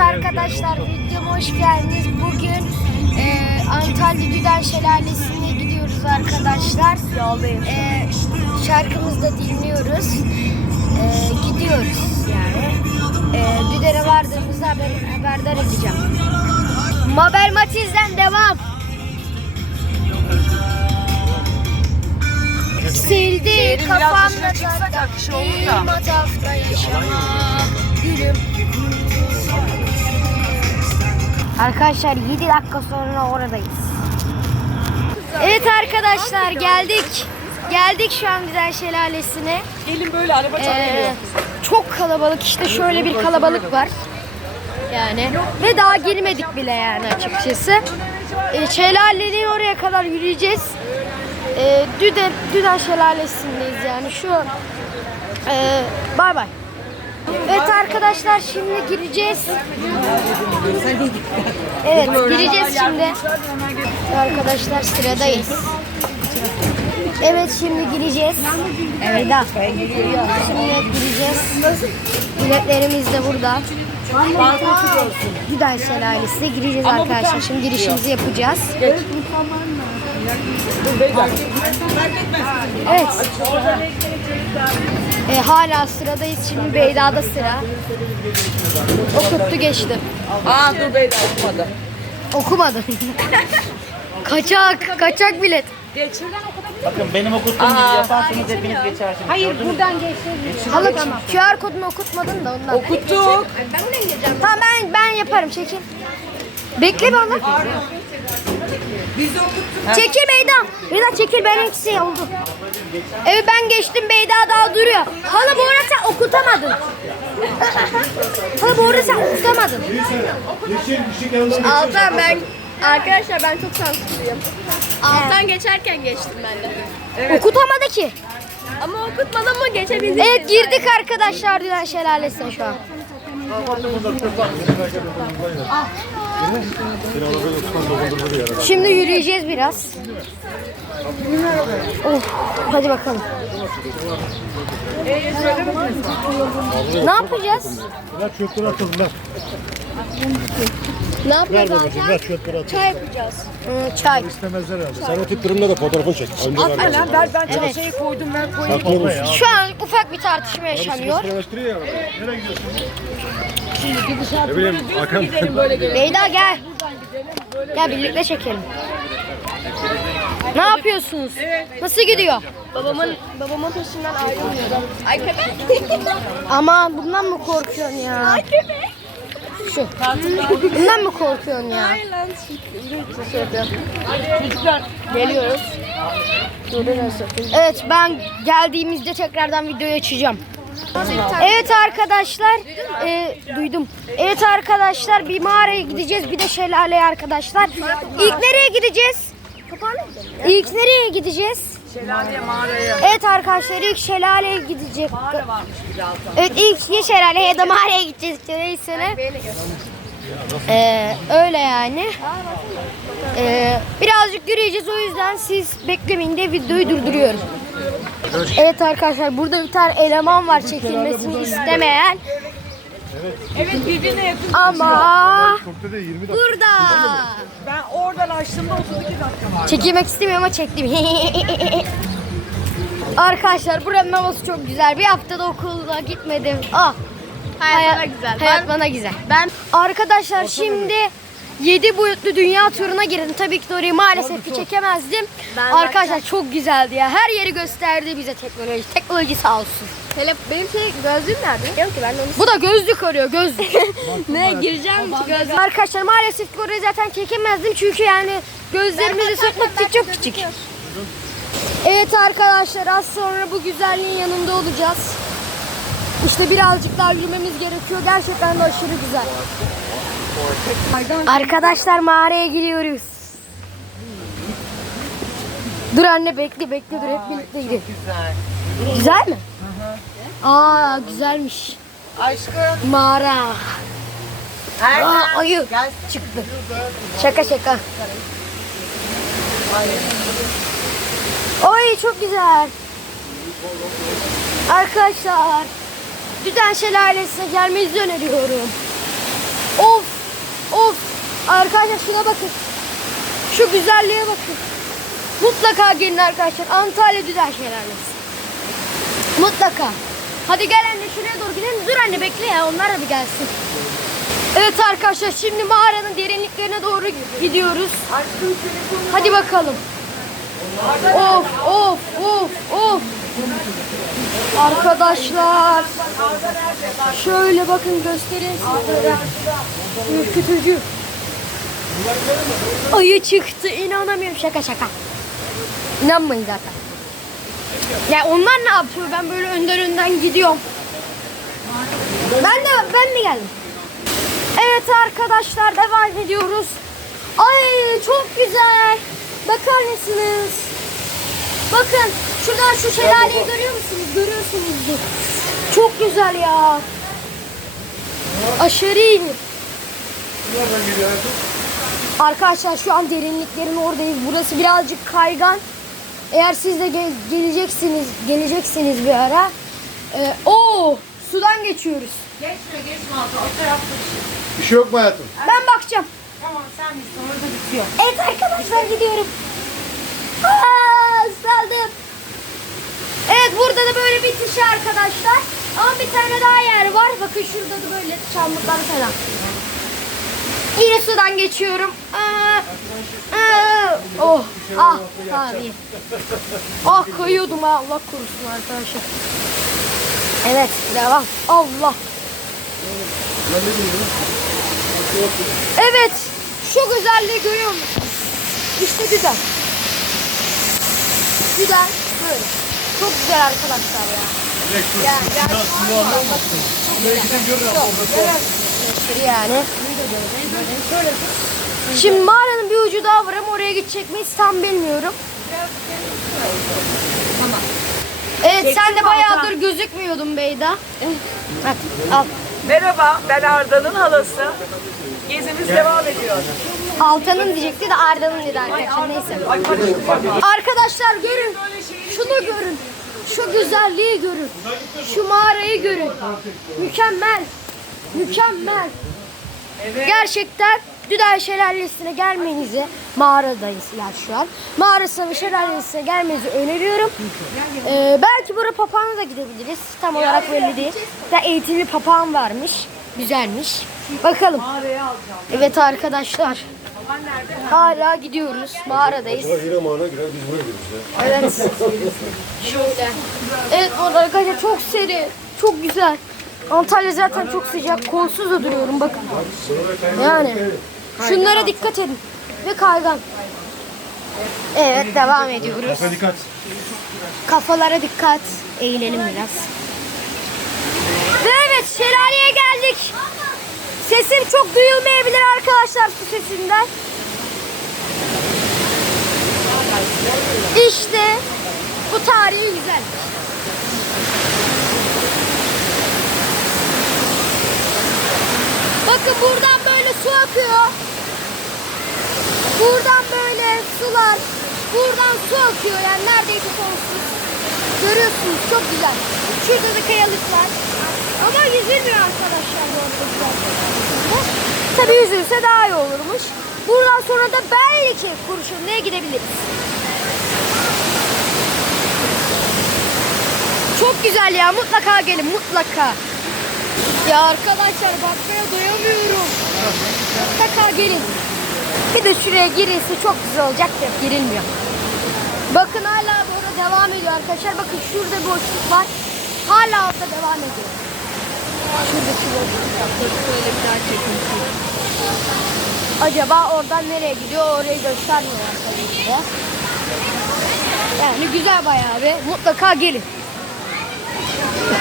arkadaşlar videoma hoş geldiniz. Bugün e, Antalya Düden Şelalesi'ne gidiyoruz arkadaşlar. E, şarkımızı da dinliyoruz. E, gidiyoruz yani. E, Düden'e vardığımızda haber, haberdar edeceğim. Mabel Matiz'den devam. Sildi kafamda çıksak akışı olur da. gülüm. Arkadaşlar 7 dakika sonra oradayız. Evet arkadaşlar geldik. Geldik şu an Güzel Şelalesi'ne. Gelin böyle araba Ee, çok kalabalık işte şöyle bir kalabalık var. Yani ve daha girmedik bile yani açıkçası. Ee, şelalenin oraya kadar yürüyeceğiz. Ee, Düden, Düden Şelalesi'ndeyiz yani şu ee, bay bay. Evet arkadaşlar şimdi gireceğiz. Evet gireceğiz şimdi. Arkadaşlar sıradayız. Evet şimdi gireceğiz. Evet Şimdi gireceğiz. Biletlerimiz de burada. Güzel Şelalesi'ne gireceğiz arkadaşlar. Şimdi girişimizi yapacağız. Evet. E, hala sıradayız. Şimdi Beyda'da sıra. Okuttu geçti. Aa dur beyler olmadı. Okumadı. kaçak, kaçak bilet. Geç. Bakın benim okuttuğum gibi yaparsanız hepiniz geçersiniz. Hayır buradan geçelim. Hala QR kodunu okutmadın da ondan. Okuttuk. Tamam ben ben yaparım çekil. Bekle bana. Biz de okuttuk. Çekil Beyda. Beyda çekil ben eksi oldu. Evet ben geçtim Beyda daha duruyor. Hala bu arada sen okutamadın. Hala bu arada sen okutamadın. Altan ben arkadaşlar ben çok şanslıyım. Alttan geçerken geçtim ben de. Okutamadı ki. Ama okutmadan mı geçebildim? Evet girdik arkadaşlar Düzen Şelalesi'ne şu an. Şimdi yürüyeceğiz biraz. Of, hadi bakalım. Ne yapacağız? Çöpleri ver. Ne yapacağız Ver babacığım ver çöpleri atalım. Çay yapacağız. Hı, çay. İstemezler herhalde. Sen o tip durumda da fotoğrafını çek. Önce ver. Lan ben evet. şeyi koydum ben koyayım. Saklı olsun. Şu an ufak bir tartışma yaşanıyor. Kilometre ya. Nereye gidiyorsun? Ne bileyim Hakan. Gidelim böyle gidelim. Beyda gel. Gel birlikte çekelim. Ne yapıyorsunuz? Nasıl gidiyor? Babamın babamın peşinden ayrılmıyorum. Ay köpek. Ama bundan mı korkuyorsun ya? Şu. Bundan mı korkuyorsun ya? Ay lan. Çocuklar geliyoruz. Evet ben geldiğimizde tekrardan videoyu açacağım. Evet arkadaşlar, e, duydum. Evet arkadaşlar bir mağaraya gideceğiz bir de şelaleye arkadaşlar. İlk nereye gideceğiz? İlk nereye gideceğiz? Şelaleye mağaraya. Evet arkadaşlar ilk şelaleye gidecek. Mağara varmış bir de Altan. Evet ilk ya şelale ya da mağaraya gideceğiz neyse ne. Ee, öyle yani. Ee, birazcık yürüyeceğiz o yüzden siz beklemeyin diye videoyu durduruyorum. Evet arkadaşlar burada bir tane eleman var çekilmesini istemeyen Evet birbirine yakın. ama Çok da 20 dakika. burada. Ben oradan açtığımda 32 dakika var. Çekilmek istemiyorum ama çektim. Arkadaşlar buranın havası çok güzel. Bir haftada okula gitmedim. Ah. Hayat bana güzel. Hayat Ben- bana güzel. Ben arkadaşlar şimdi 7 boyutlu dünya turuna girdim. Tabii ki de orayı maalesef ki çekemezdim. Ben arkadaşlar çok güzeldi ya. Her yeri gösterdi bize teknoloji. Teknoloji sağ olsun. Hele benim şey gözlüğüm nerede? Yok ki ben de onu Bu da gözlük arıyor gözlük. ne gireceğim ki gözlüğüm. arkadaşlar maalesef ki orayı zaten çekemezdim. Çünkü yani gözlerimizi sokmak için çok küçük. Evet arkadaşlar az sonra bu güzelliğin yanında olacağız. İşte birazcık daha yürümemiz gerekiyor. Gerçekten de aşırı güzel. Arkadaşlar mağaraya giriyoruz. Dur anne bekle bekle dur hep birlikte gidelim. Güzel. Güzel mi? Aa güzelmiş. Aşkım. Mağara. Aa ayı Gel. çıktı. Şaka şaka. Oy çok güzel. Arkadaşlar Düden Şelalesi'ne gelmenizi öneriyorum. Of Arkadaşlar şuna bakın. Şu güzelliğe bakın. Mutlaka gelin arkadaşlar. Antalya Güzel Şelalesi. Mutlaka. Hadi gel anne şuraya doğru gidelim. Dur anne bekle ya onlar da bir gelsin. Evet arkadaşlar şimdi mağaranın derinliklerine doğru gidiyoruz. Hadi bakalım. Of of of of. Arkadaşlar. Şöyle bakın göstereyim sizlere. Ürkütücü. Ayı çıktı inanamıyorum şaka şaka. İnanmayın zaten. Ya onlar ne yapıyor? Ben böyle önden önden gidiyorum. Ben de ben de geldim. Evet arkadaşlar devam ediyoruz. Ay çok güzel. Bakar mısınız? Bakın şuradan şu şelaleyi görüyor musunuz? Görüyorsunuzdur. Çok güzel ya. Aşırı iyi. Arkadaşlar şu an derinliklerin oradayız. Burası birazcık kaygan. Eğer siz de gel- geleceksiniz, geleceksiniz bir ara. Ee, o sudan geçiyoruz. Bir şey yok mu hayatım? Ben bakacağım. Tamam sen misin orada bitiyor. Evet arkadaşlar gidiyorum. Aa, ıslandım. Evet burada da böyle bitişi arkadaşlar. Ama bir tane daha yer var. Bakın şurada da böyle çamlıklar falan. Yine sudan geçiyorum. Aa, aa, oh, ah, abi. Ah kayıyordum ha Allah korusun arkadaşlar. Evet devam. Allah. Evet. Şu güzelliği görüyor musun? İşte güzel. Güzel. Böyle. Çok güzel arkadaşlar ya. Ya, ya. Çok yani. Şimdi mağaranın bir ucu daha var ama oraya gidecek miyiz tam bilmiyorum. Evet sen de bayağıdır gözükmüyordun Beyda. Hadi al. Merhaba, ben Arda'nın halası. Gezimiz devam ediyor. Altan'ın diyecekti de Arda'nın dedi arkadaşlar neyse. Ay. Arkadaşlar görün. Şunu görün. Şu güzelliği görün. Şu mağarayı görün. Mükemmel. Mükemmel. Gerçekten Düdel Şelalesi'ne gelmenizi mağaradayız yani şu an. Mağarasına ve şelalesine gelmenizi öneriyorum. Ee, belki buraya papağanla da gidebiliriz. Tam olarak belli değil. Da eğitimli papağan varmış. Güzelmiş. Bakalım. Evet arkadaşlar. Hala gidiyoruz. Mağaradayız. Yine mağara girer biz buraya giriyoruz ya. Evet. Şöyle. Evet orada arkadaşlar çok seri. Çok güzel. Antalya zaten çok sıcak. Kolsuz da duruyorum bakın. Yani. Şunlara dikkat edin. Ve kaygan. Evet devam ediyoruz. Kafa dikkat. Kafalara dikkat. Eğilelim biraz. Ve evet şelaleye geldik. Sesim çok duyulmayabilir arkadaşlar su sesinden. İşte bu tarihi güzel. Bakın buradan su akıyor. Buradan böyle sular. Buradan su akıyor yani neredeyse sonsuz. Görüyorsunuz çok güzel. Şurada da kayalık var. Ama yüzülmüyor arkadaşlar bu. Tabii yüzülse daha iyi olurmuş. Buradan sonra da belki Kurşunlu'ya gidebiliriz. Çok güzel ya mutlaka gelin mutlaka. Ya arkadaşlar bakmaya doyamıyorum. Mutlaka gelin. Bir de şuraya girilse çok güzel olacak da girilmiyor. Bakın hala burada devam ediyor arkadaşlar. Bakın şurada boşluk var. Hala orada devam ediyor. Şuradaki boşluk. Acaba oradan nereye gidiyor? Orayı ki de. Yani güzel bayağı bir. Mutlaka gelin.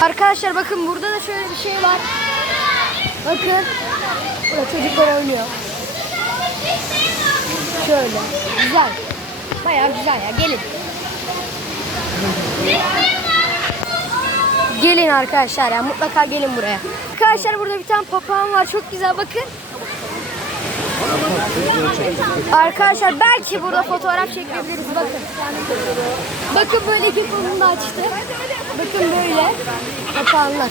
Arkadaşlar bakın burada da şöyle bir şey var. Bakın. Burada çocuklar oynuyor. Şöyle. Güzel. Bayağı güzel ya. Gelin. Gelin arkadaşlar ya. Mutlaka gelin buraya. Arkadaşlar burada bir tane papağan var. Çok güzel bakın. Arkadaşlar belki burada fotoğraf çekebiliriz. Bakın. Bakın böyle iki kolunu da açtı. Bakın böyle papağanlar.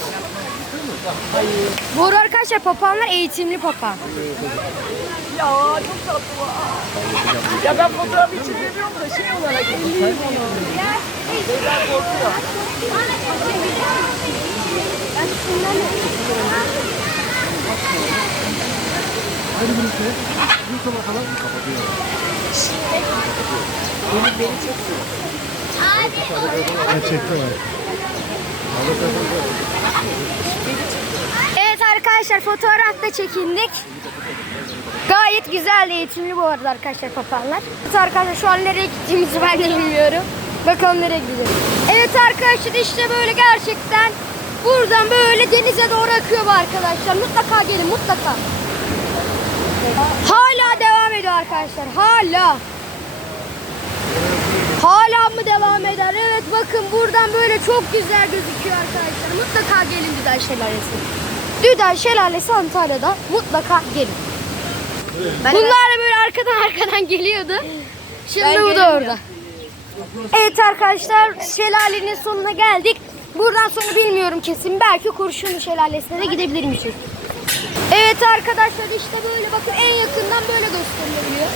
Bu arada arkadaşlar papağanlar eğitimli papağan. Ya çok tatlı. Ya ben fotoğraf için veriyorum da şey olarak elliyim onu. Şeyden korkuyor. Evet arkadaşlar fotoğraf da çekindik. Gayet güzel eğitimli bu arada arkadaşlar papağanlar. Evet arkadaşlar şu an nereye gittiğimizi ben de bilmiyorum. Bakalım nereye gidiyoruz. Evet arkadaşlar işte böyle gerçekten buradan böyle denize doğru akıyor bu arkadaşlar. Mutlaka gelin mutlaka. Hala devam ediyor arkadaşlar. Hala. Hala mı devam eder? Evet bakın buradan böyle çok güzel gözüküyor arkadaşlar. Mutlaka gelin Düden Şelalesi. Düden Şelalesi Antalya'da mutlaka gelin. Bunlar da böyle arkadan arkadan geliyordu. Şimdi bu da orada. Evet arkadaşlar şelalenin sonuna geldik. Buradan sonra bilmiyorum kesin. Belki Kurşunlu Şelalesi'ne de gidebilirmişiz. Evet arkadaşlar işte böyle bakın en yakından böyle gösterilebiliyor.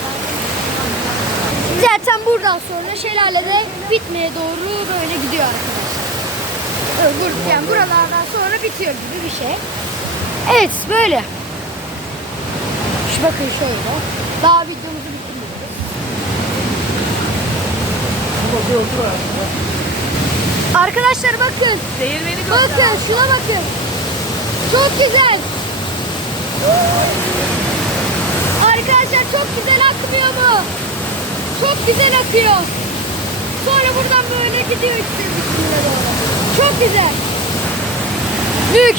Zaten buradan sonra şelalede bitmeye doğru böyle gidiyor arkadaşlar. Yani buralardan sonra bitiyor gibi bir şey. Evet böyle. Şu bakın şöyle. Daha videomuzu bitirmiyoruz. Arkadaşlar bakın. Değirmeni göster. Bakın şuna bakın. Çok güzel. Arkadaşlar çok güzel akmıyor mu? Çok güzel akıyor. Sonra buradan böyle gidiyor işte. Çok güzel. Büyük.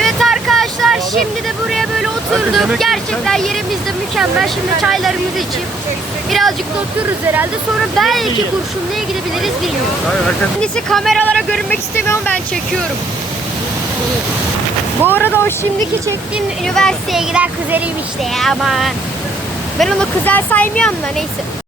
Evet arkadaşlar şimdi de buraya böyle oturduk. Gerçekten yerimiz de mükemmel. Şimdi çaylarımızı içip birazcık da otururuz herhalde. Sonra belki Kurşunlu'ya gidebiliriz bilmiyorum. Kendisi kameralara görünmek istemiyorum ben çekiyorum. Bu arada o şimdiki çektiğim üniversiteye giden kuzenim işte ya ama ben onu kuzen saymıyorum da neyse.